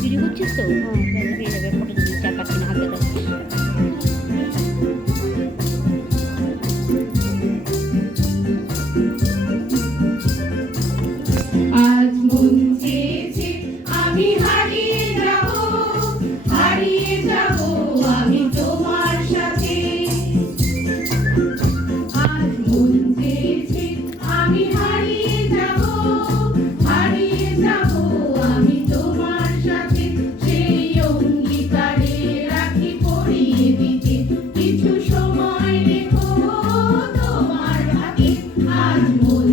Video করছিস তো? হ্যাঁ, হয়ে যাবে, ফটো তুলি 4-5 দিন হাতে দাও। আজ মন চেয়েছে আমি হারিয়ে যাব, হারিয়ে যাব আমি তোমার সাথে। আজ মন চেয়েছে আমি হারিয়ে যাব, হারিয়ে যাব আমি তোমার সাথে। সেই অঙ্গীকারে রাখি পরিয়ে দিতে, কিছু সময় রেখো তোমার হাতে। আজ মন